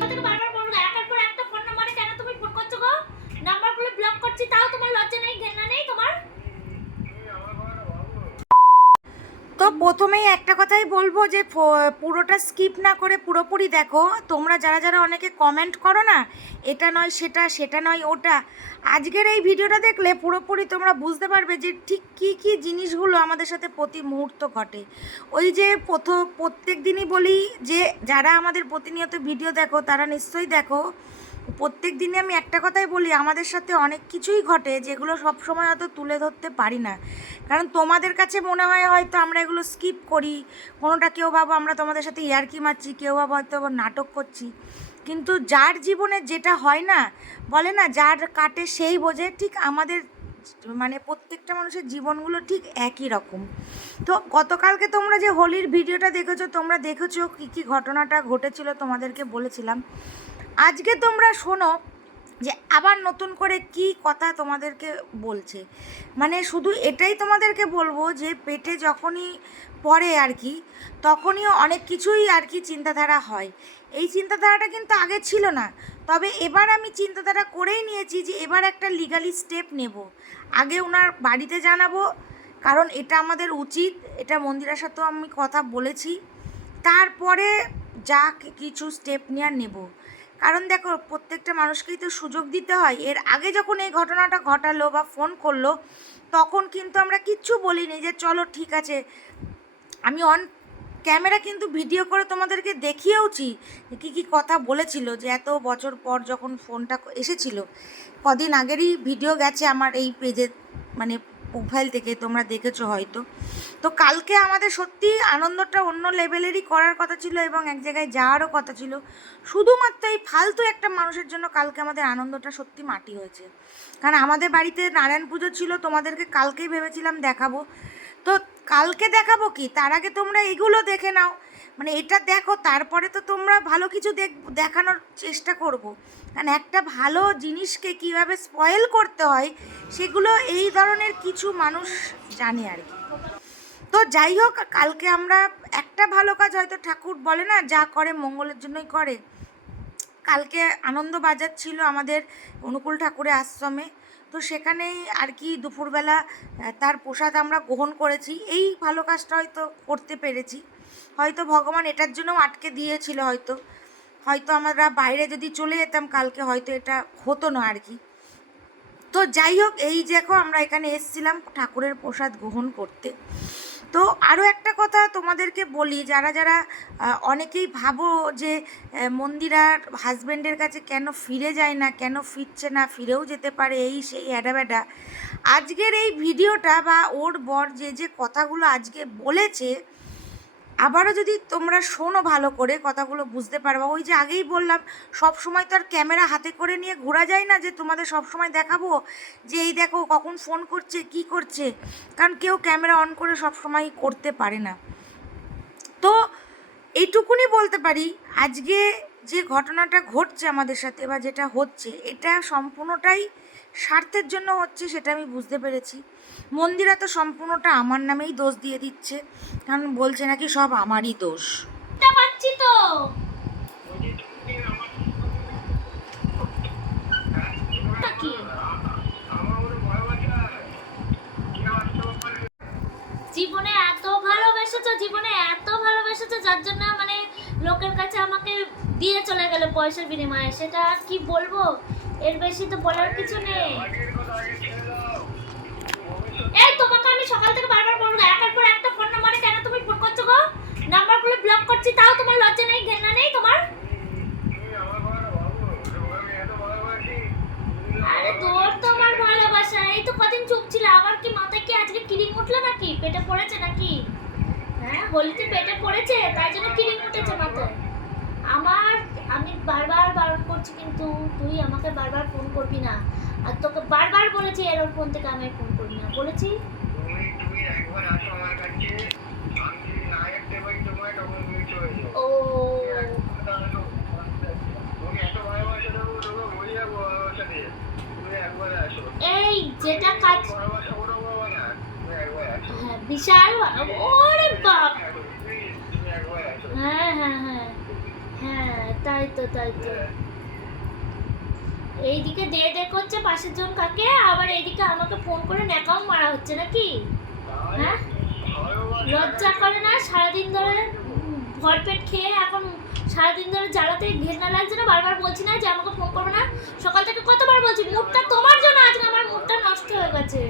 বারবার একটা ফোন নাম্বারে কেন তুমি ফোন করছ গো? নাম্বারগুলো ব্লক করছি, তাও তোমার লজ্জা নেই, ঘেন্না নেই তোমার তো প্রথমেই একটা কথাই বলব যে পুরোটা স্কিপ না করে পুরোপুরি দেখো। তোমরা যারা যারা অনেকে কমেন্ট করো না, এটা নয়, সেটা সেটা নয়, ওটা। আজকের এই ভিডিওটা দেখলে পুরোপুরি তোমরা বুঝতে পারবে যে ঠিক কী কী জিনিসগুলো আমাদের সাথে প্রতি মুহূর্ত ঘটে। ওই যে প্রথম প্রত্যেক দিনই বলি যে যারা আমাদের প্রতিনিয়ত ভিডিও দেখো, তারা নিশ্চয়ই দেখো প্রত্যেক দিনে আমি একটা কথাই বলি, আমাদের সাথে অনেক কিছুই ঘটে যেগুলো সব সময় হয়তো তুলে ধরতে পারি না। কারণ তোমাদের কাছে মনে হয় হয়তো আমরা এগুলো স্কিপ করি, কোনোটা কেউ ভাবো আমরা তোমাদের সাথে ইয়ার্কি মারছি, কেউ ভাবো হয়তো নাটক করছি। কিন্তু যার জীবনে যেটা হয় না, বলে না যার কাটে সেই বোঝে, ঠিক আমাদের মানে প্রত্যেকটা মানুষের জীবনগুলো ঠিক একই রকম। তো গতকালকে তোমরা যে হোলির ভিডিওটা দেখেছ, তোমরা দেখেছ কী কী ঘটনাটা ঘটেছিল তোমাদেরকে বলেছিলাম। আজকে তোমরা শোনো যে আবার নতুন করে কি কথা তোমাদেরকে বলছে। মানে শুধু এটাই তোমাদেরকে বলব যে পেটে যখনই পড়ে আর কি, তখনই অনেক কিছুই আর কি চিন্তাধারা হয়। এই চিন্তাধারাটা কিন্তু আগে ছিল না। তবে এবার আমি চিন্তাধারা করেই নিয়েছি যে এবার একটা লিগালি স্টেপ নেব। আগে ওনার বাড়িতে জানাব, কারণ এটা আমাদের উচিত, এটা মন্দিরের সাথেও আমি কথা বলেছি। তারপরে যা কিছু স্টেপ নেওয়ার নেব। কারণ দেখো, প্রত্যেকটা মানুষকেই তো সুযোগ দিতে হয়। এর আগে যখন এই ঘটনাটা ঘটালো বা ফোন করল, তখন কিন্তু আমরা কিচ্ছু বলিনি যে, চলো ঠিক আছে। আমি অন ক্যামেরা কিন্তু ভিডিও করে তোমাদেরকে দেখিয়েওছি কী কী কথা বলেছিল, যে এত বছর পর যখন ফোনটা এসেছিল, কদিন আগেরই ভিডিও গেছে আমার এই পেজে মানে প্রোফাইল থেকে তোমরা দেখেছ হয়তো। তো কালকে আমাদের সত্যি আনন্দটা অন্য লেভেলেরই করার কথা ছিল এবং এক জায়গায় যাওয়ারও কথা ছিল। শুধুমাত্র এই ফালতু একটা মানুষের জন্য কালকে আমাদের আনন্দটা সত্যি মাটি হয়েছে। কারণ আমাদের বাড়িতে নারায়ণ পুজো ছিল, তোমাদেরকে কালকেই ভেবেছিলাম দেখাবো। তো কালকে দেখাবো কি? তার আগে তোমরা এগুলো দেখে নাও। মানে এটা দেখো, তারপরে তো তোমরা ভালো কিছু দেখ, দেখানোর চেষ্টা করব। কারণ একটা ভালো জিনিসকে কীভাবে স্পয়েল করতে হয়, সেগুলো এই ধরনের কিছু মানুষ জানে আর কি। তো যাই হোক, কালকে আমরা একটা ভালো কাজ হয়তো ঠাকুর বলে না, যা করে মঙ্গলের জন্যই করে। কালকে আনন্দবাজার ছিল আমাদের অনুকূল ঠাকুরের আশ্রমে। তো সেখানেই আর কি দুপুরবেলা তার প্রসাদ আমরা গ্রহণ করেছি। এই ভালো কাজটা হয়তো করতে পেরেছি। হয়তো ভগবান এটার জন্যও আটকে দিয়েছিল হয়তো। হয়তো আমরা বাইরে যদি চলে যেতাম কালকে, হয়তো এটা হতো না আর কি। তো যাই হোক, এই দেখো আমরা এখানে এসছিলাম ঠাকুরের প্রসাদ গ্রহণ করতে। তো আরও একটা কথা তোমাদেরকে বলি, যারা যারা অনেকেই ভাবো যে মন্দিরার হাজব্যান্ডের কাছে কেন ফিরে যায় না, কেন ফিরছে না, ফিরেও যেতে পারে এই সেই অ্যাডাব্যাডা আজকের এই ভিডিওটা বা ওর বর যে যে কথাগুলো আজকে বলেছে আবারও যদি তোমরা শোনো ভালো করে কথাগুলো বুঝতে পারবা। ওই যে আগেই বললাম, সব সময় তো আর ক্যামেরা হাতে করে নিয়ে ঘোরা যায় না যে তোমাদের সব সময় দেখাবো যে এই দেখো কখন ফোন করছে, কি করছে। কারণ কেউ ক্যামেরা অন করে সব সময় করতে পারে না। তো এইটুকুনি বলতে পারি, আজকে যে ঘটনাটা ঘটছে আমাদের সাথে বা যেটা হচ্ছে, এটা সম্পূর্ণটাই স্বার্থের জন্য হচ্ছে সেটা আমি বুঝতে পেরেছি। মন্দিরা তো সম্পূর্ণটা আমার নামেই দোষ দিয়ে দিচ্ছে, কারণ বলছে নাকি সব আমারই দোষ। তো। জীবনে এত ভালোবেসেছো, জীবনে এত ভালোবেসেছো, যার জন্য মানে লোকের কাছে আমাকে দিয়ে চলে গেল পয়সার বিনিময়ে। সেটা আর কি বলব? এর বেশি তো বলার কিছু নেই। এই, তোমাকে আমি সকাল থেকে বারবার বলব একের পর একটা ফোন নাম্বারে কেন তুমি ফোন করছ গো? নাম্বারগুলো ব্লক করছি, তাও তোমার লজ্জা নেই, ঘেন্না নেই তোমার? আরে, তোর তো আমার ভালোবাসা। এই তো কদিন চুপ ছিল। আবার কি মাথায় কি আজকে কিরিং উঠল নাকি? পেটে পড়েছে নাকি? হ্যাঁ হোলিতে পেটে পড়েছে, তাই জন্য কিরিং উঠেছে মাথায়। আমার আমি বারবার বারণ করছি কিন্তু তুই আমাকে বারবার ফোন করবি না। আর তোকে বারবার বলেছি এর ফোন থেকে আমি ফোন করবি না। বলেছি? ও। এই যেটা কাজ হ্যাঁ বিশাল। ওরে বাপ তুমি তুমি একবার আসো হ্যাঁ হ্যাঁ হ্যাঁ হ্যাঁ তাই তো তাই তো। এইদিকে দে দে করছে পাশের জন কাকে আবার এইদিকে আমাকে ফোন করে নেকাও মারা হচ্ছে নাকি? হ্যাঁ? লজ্জা করে না সারাদিন ধরে ভরপেট খেয়ে এখন সারাদিন ধরে জ্বালাতে ঘেন্না লাগছে না? বারবার বলছি না যে আমাকে ফোন করবে না? সকাল থেকে কতবার বলছি মুডটা তোমার জন্য আজকে আমার মুডটা নষ্ট হয়ে গেছে।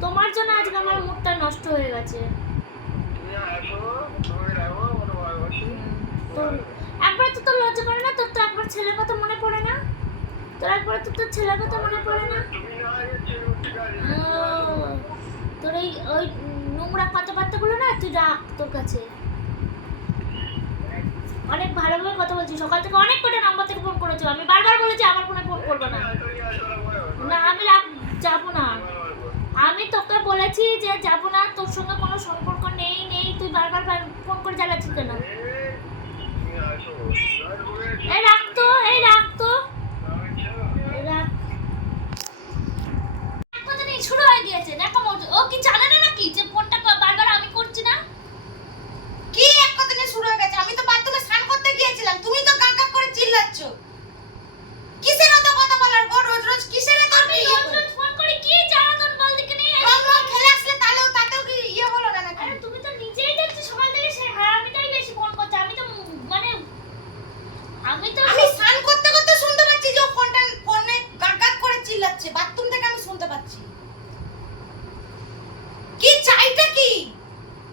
তোমার জন্য আজকে আমার মুডটা নষ্ট হয়ে গেছে। তো একবার তো তোর লজ্জা করে না? তোর তো একবার ছেলের কথা মনে পড়ে না? তোর একবার তো তোর ছেলের কথা মনে পড়ে না? না তোর এই, ওই নোংরা কথাবার্তাগুলো না তুই রাখ তোর কাছে। অনেক ভালোভাবে কথা বলছি সকাল থেকে অনেক কটা নাম্বার থেকে ফোন করেছ। আমি বারবার বলেছি আমার ফোনে ফোন করব না। না, আমি যাব না। আমি তোকে বলেছি যে যাব না, তোর সঙ্গে কোনো সম্পর্ক নেই নেই। তুই বারবার ফোন করে জ্বালাচ্ছিস কেন? এই রাখ তো এই রাখ তো। এই রাখ। এক কথা নেই, শুরু হয়ে গিয়েছে দেখো ও কি জানে না নাকি যে ফোনটা বারবার আমি করছি না? কি এক কথা নিয়ে শুরু হয়ে গেছে আমি তো বাথরুমে স্নান করতে গিয়েছিলাম তুমি তো গাক গাক করে চিল্লাচ্ছ কিসের অত কথা বলার গো রোজ রোজ কিসের এত আমি ইয়ে রোজ রোজ ফোন করি কি জ্বালাতন বল দিকে নেই রং রং খেলে আসলে তাহলেও তাতেও কি ইয়ে হলো না নাকি আরে তুমি তো নিজেই দেখছি সকাল থেকে সে হারামিটাই বেশি ফোন করছে আমি তো উম মানে আমি তো আমি স্নান করতে করতে শুনতে পাচ্ছি যে ও ফোনটা ফোনে গাক গাক করে চিল্লাচ্ছে বাথরুম থেকে আমি শুনতে পাচ্ছি কি চাইটা কি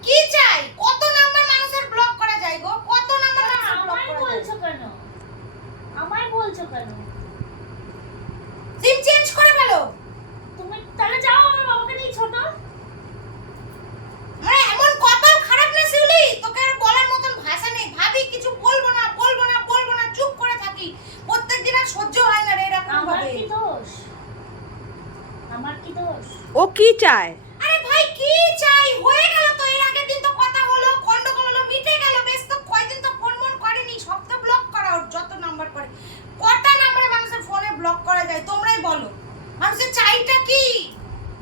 কি চাই কত নাম্বার মানুষের ব্লক করা যায় গো কত নাম্বার মানুষের ব্লক আমায় করা যায় বলছো কেন আমায় বলছো কেন সিম চেঞ্জ করে ফেলো তুমি তাহলে যাও আমার বাবাকে নিয়ে ছোট মানে এমন কথাও খারাপ না শিউলি তোকে আর বলার মতন ভাষা নেই ভাবি কিছু বলব না বলব না বলব না চুপ করে থাকি প্রত্যেকদিন আর সহ্য হয় না রে এরকম আমার ভাবে কি দোষ আমার কি দোষ? ও কি চায়? আরে ভাই কি চাই? হয়ে গেল তো এর আগের দিন তো কথা হলো গন্ডগোল হলো মিটে গেল বেশ তো কয়দিন তো ফোন মন করেনি সব তো ব্লক করা ওর যত নাম্বার করে। কটা নাম্বারে মানুষের ফোনে ব্লক করা যায় তোমরাই বলো। মানুষের চাইটা কি?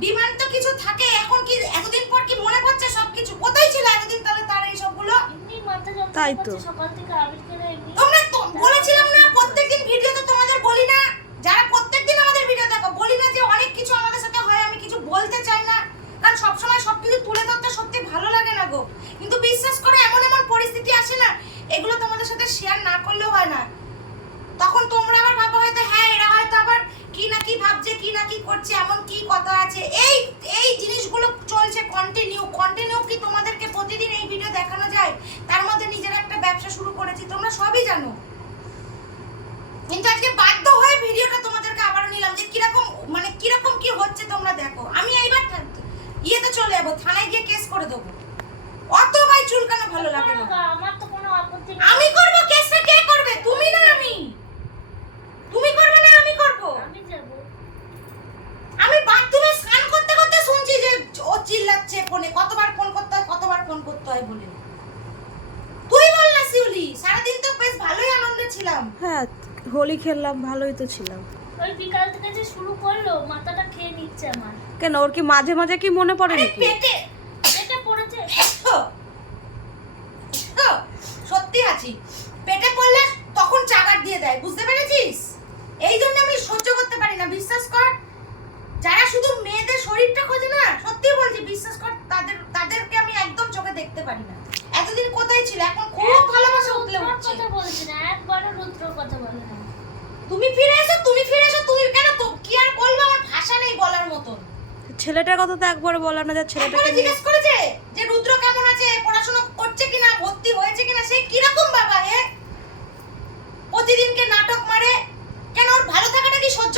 ডিমান্ড তো কিছু থাকে এখন কি এতদিন পর কি মনে পড়ছে সবকিছু? কোথায় ছিল এতদিন তাহলে তার এই সবগুলো? এমনি তাই তো। সকাল থেকে আবির এমনি তোমরা তো বলেছিলাম না প্রত্যেকদিন ভিডিওতে তোমাদের বলি না যারা প্রত্যেকদিন আমাদের ভিডিও দেখো বলি না যে অনেক কিছু আমাদের সাথে হয় আমি কিছু বলতে চাই না কারণ সবসময় সবকিছু তুলে ধরতে সত্যি ভালো লাগে না গো কিন্তু বিশ্বাস করে এমন এমন পরিস্থিতি আসে না এগুলো তোমাদের সাথে শেয়ার না করলেও হয় না তখন তোমরা আবার ভাবো হয়তো হ্যাঁ এরা হয়তো আবার কি না কি ভাবছে কি না কি করছে এমন কি কথা আছে এই এই জিনিসগুলো চলছে কন্টিনিউ কন্টিনিউ কি তোমাদেরকে প্রতিদিন এই ভিডিও দেখানো যায় তার মধ্যে নিজের একটা ব্যবসা শুরু করেছি তোমরা সবই জানো। কিন্তু আজকে বাধ্য হয়ে ভিডিওটা তোমাদেরকে আবারও নিলাম যে কীরকম মানে কীরকম কি হচ্ছে তোমরা দেখো। আমি এইবার ইয়েতে চলে যাব থানায় গিয়ে কেস করে দেবো। অত ভাই চুলকানো ভালো লাগে না। আমার তো কোনো আপত্তি নেই। আমি করব কেসটা কে করবে? তুমি না আমি। তুমি করবে না আমি করব। আমি যাব। আমি বাথরুমে স্নান করতে করতে শুনছি যে ও চিল্লাচ্ছে ফোনে। কতবার ফোন করতে হয় কতবার ফোন করতে হয় বলে তুই বল না শিউলি সারাদিন তো বেশ ভালোই আনন্দে ছিলাম হ্যাঁ হোলি খেললাম ভালোই তো ছিলাম। ওই বিকাল থেকে যে শুরু করল মাথাটা খেয়ে নিচ্ছে আমার। কেন ওর কি মাঝে মাঝে কি মনে পড়ে নাকি? পেটে পেটে পড়েছে। সত্যি আছি। পেটে পড়লে তখন চাগার দিয়ে দেয় বুঝতে পেরেছিস? এই জন্য আমি সহ্য করতে পারি না বিশ্বাস কর। যারা শুধু মেয়েদের শরীরটা খোঁজে না সত্যি বলছি বিশ্বাস কর তাদের তাদেরকে আমি একদম চোখে দেখতে পারি না। এতদিন কোথায় ছিল? এখন খুব ভালোবাসা উঠছে কথা বলছি না একবারও রুদ্রর কথা বলে না। তুমি ফিরে এসো তুমি ফিরে এসো তুমি কেন তো কি আর বলব? আমার ভাষা নেই বলার মতন। ছেলেটার কথা তো একবার বললাম না যে একবারে ছেলেটাকে জিজ্ঞেস করেছে যে রুদ্র কেমন আছে পড়াশোনা করছে কিনা ভর্তি হয়েছে কিনা সে কীরকম বাবা হে? প্রতিদিনকে নাটক মারে। কেন ওর ভালো থাকাটা কি সহ্য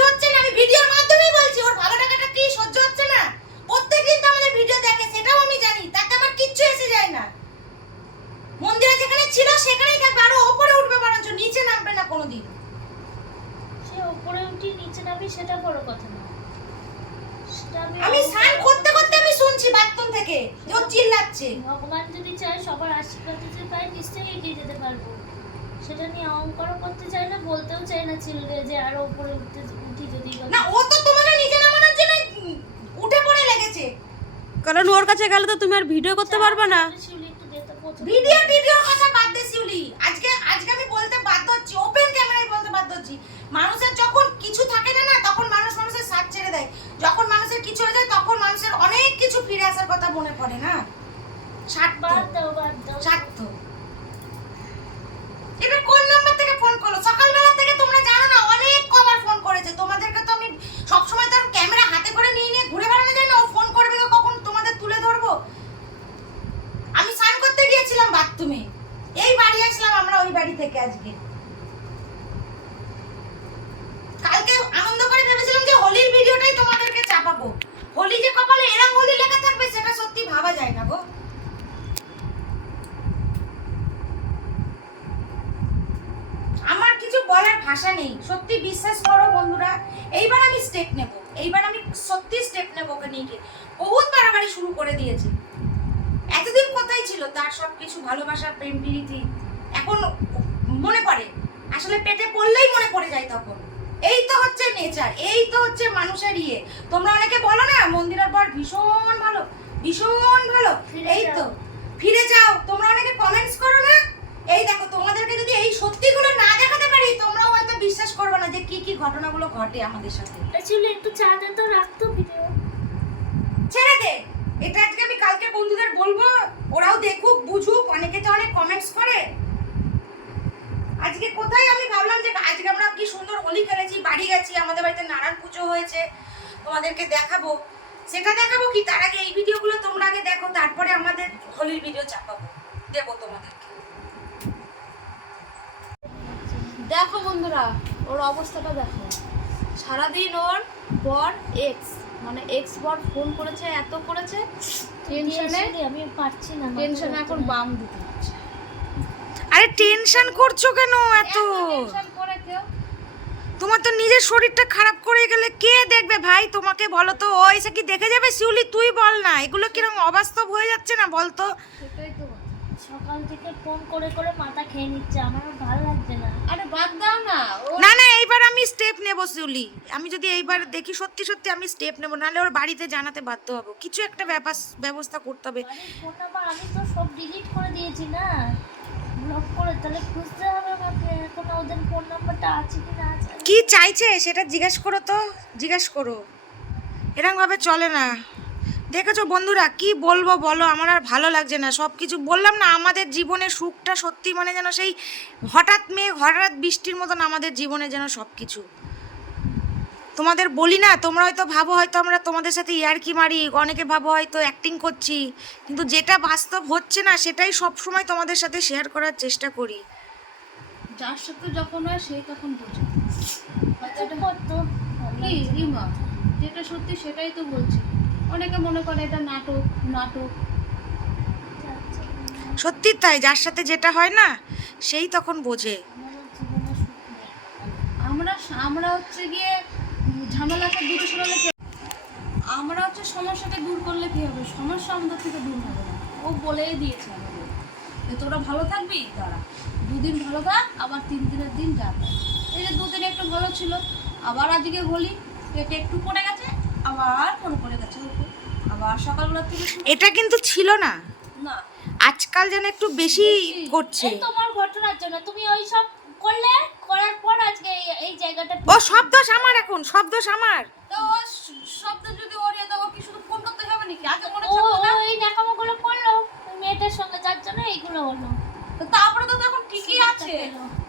অহংকারও করতে চায় না বলতেও চায় না চিলড্রে যে আরও উপরে উঠতে উঠি যদি না ও তো তোমাকে নিচে নামানোর জন্য উঠে পড়ে লেগেছে। কারণ ওর কাছে গেলে তো তুমি আর ভিডিও করতে পারবে না। ভিডিও ভিডিওর কথা বাদ দে শিউলি। আজকে আজকে আমি বলতে বাধ্য হচ্ছি ওপেন ক্যামেরায় বলতে বাধ্য হচ্ছি। মানুষের যখন কিছু থাকে না না তখন মানুষ মানুষের সাথ ছেড়ে দেয়। যখন মানুষের কিছু হয়ে যায় তখন মানুষের অনেক কিছু ফিরে আসার কথা মনে পড়ে না? ছাড় বাদ দাও বাদ দাও। ভাষা নেই। সত্যি বিশ্বাস করো বন্ধুরা। এইবার আমি স্টেপ নেব। এইবার আমি সত্যি স্টেপ নেব ওকে নিয়ে গিয়ে। বহুত বাড়াবাড়ি শুরু করে দিয়েছে। এতদিন কোথায় ছিল? তার সব কিছু ভালোবাসা প্রেম প্রীতি। এখন মনে পড়ে। আসলে পেটে পড়লেই মনে পড়ে যায় তখন। এই তো হচ্ছে নেচার এই তো হচ্ছে মানুষের ইয়ে। তোমরা অনেকে বলো না মন্দিরের পর ভীষণ ভালো ভীষণ ভালো। এই তো। ফিরে যাও। তোমরা অনেকে কমেন্টস করো না? এই দেখো তোমাদেরকে যদি এই সত্যিগুলো না দেখাতে পারি তোমরাও বিশ্বাস করবে না যে কি কি ঘটনাগুলো ঘটে আমাদের সাথে। অ্যাকচুয়ালি একটু চা তো রাখতো ভিডিও। ছেড়ে দে! এটা আজকে আমি কালকে বন্ধুদের বলব ওরাও দেখুক বুঝুক অনেকে তো অনেক কমেন্টস করে। আজকে কোথায় আমি ভাবলাম যে আজকে আমরা কি সুন্দর হোলি খেলেছি বাড়ি গেছি আমাদের বাড়িতে নারায়ণ পুজো হয়েছে তোমাদেরকে দেখাবো। সেটা দেখাবো কি? তার আগে এই ভিডিওগুলো তোমরা আগে দেখো তারপরে আমাদের হোলির ভিডিও চাপাবো। দেবো তোমাদেরকে। দেখো বন্ধুরা ওর অবস্থাটা দেখো। সারাদিন ওর বর এক্স মানে এক্স বর ফোন করেছে এত করেছে টেনশনে আমি পারছি না টেনশনে এখন বাম দিতে আরে টেনশন করছ কেন এত? টেনশন করে কেউ? তোমার তো নিজের শরীরটা খারাপ করে গেলে কে দেখবে ভাই তোমাকে বলো তো? ও এসে কি দেখে যাবে? শিউলি তুই বল না। এগুলো কীরকম অবাস্তব হয়ে যাচ্ছে না বল তো সেটাই তো সকাল থেকে ফোন করে করে মাথা খেয়ে নিচ্ছে আমার ভালো আরে বাদ দাও না না না এইবার আমি স্টেপ নেব শিউলি আমি যদি এইবার দেখি সত্যি সত্যি আমি স্টেপ নেব নাহলে ওর বাড়িতে জানাতে বাধ্য হব। কিছু একটা ব্যাপার ব্যবস্থা করতে হবে। আমি তো সব ডিলিট করে দিয়েছি না। ব্লক করে তাহলে খুঁজতে হবে আমাকে। এখন ওদের ফোন নাম্বারটা আছে কি না আছে? কি চাইছে? সেটা জিজ্ঞেস করো তো। জিজ্ঞেস করো। এরকম ভাবে চলে না। দেখেছ বন্ধুরা কি বলব বলো আমার আর ভালো লাগছে না। সব কিছু বললাম না আমাদের জীবনে সুখটা সত্যি মানে যেন সেই হঠাৎ মেঘ হঠাৎ বৃষ্টির মতন আমাদের জীবনে যেন সব কিছু তোমাদের বলি না তোমরা হয়তো ভাবো হয়তো আমরা তোমাদের সাথে ইয়ারকি মারি অনেকে ভাবো হয়তো অ্যাক্টিং করছি কিন্তু যেটা বাস্তব হচ্ছে না সেটাই সব সময় তোমাদের সাথে শেয়ার করার চেষ্টা করি। যার সাথে যখন হয় সেই তখন বোঝে। রিমা যেটা সত্যি সেটাই তো বলছি। অনেকে মনে করে এটা নাটক নাটক। সত্যি তাই যার সাথে যেটা হয় না সেই তখন বোঝে। আমরা আমরা হচ্ছে গিয়ে ঝামেলাকে দূরে সরালে আমরা হচ্ছে সমস্যাটা দূর করলে কি হবে? সমস্যা আমাদের থেকে দূর হবে না। ও বলেই দিয়েছে আমাদের যে তোরা ভালো থাকবি? তারা দুদিন ভালো থাক আবার তিন দিনের দিন যা এই যে দুদিন একটু ভালো ছিল আবার আজকে হোলি পেটে একটু পড়ে গেছে। আবার ফোন করে গেছে আবার সকালবেলা থেকে এটা কিন্তু ছিল না। না। আজকাল যেন একটু বেশি করছে। তোমার ঘটনার জন্য। তুমি ওই সব করলে? করার পর আজকে এই- জায়গাটা ও সব দোষ আমার এখন। সব দোষ আমার। তো শব্দ যদি ওরিয়ে দাও কি শুধু ফোন করতে হবে নাকি? আগে মনে ছিল না? এই ন্যাকামোগুলো করল। মেয়েটার সঙ্গে যার জন্য এইগুলো হলো। তো তারপরে তো তখন ঠিকই আছে।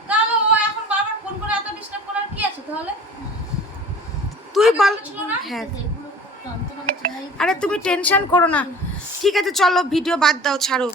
তাহলে ও এখন বারবার ফোন করে এত ডিস্টার্ব করার কি আছে তাহলে? তুই বল? হ্যাঁ এগুলো যন্ত্রণা করছে ভাই। আরে তুমি টেনশন করো না। ঠিক আছে চলো ভিডিও বাদ দাও ছাড়ো।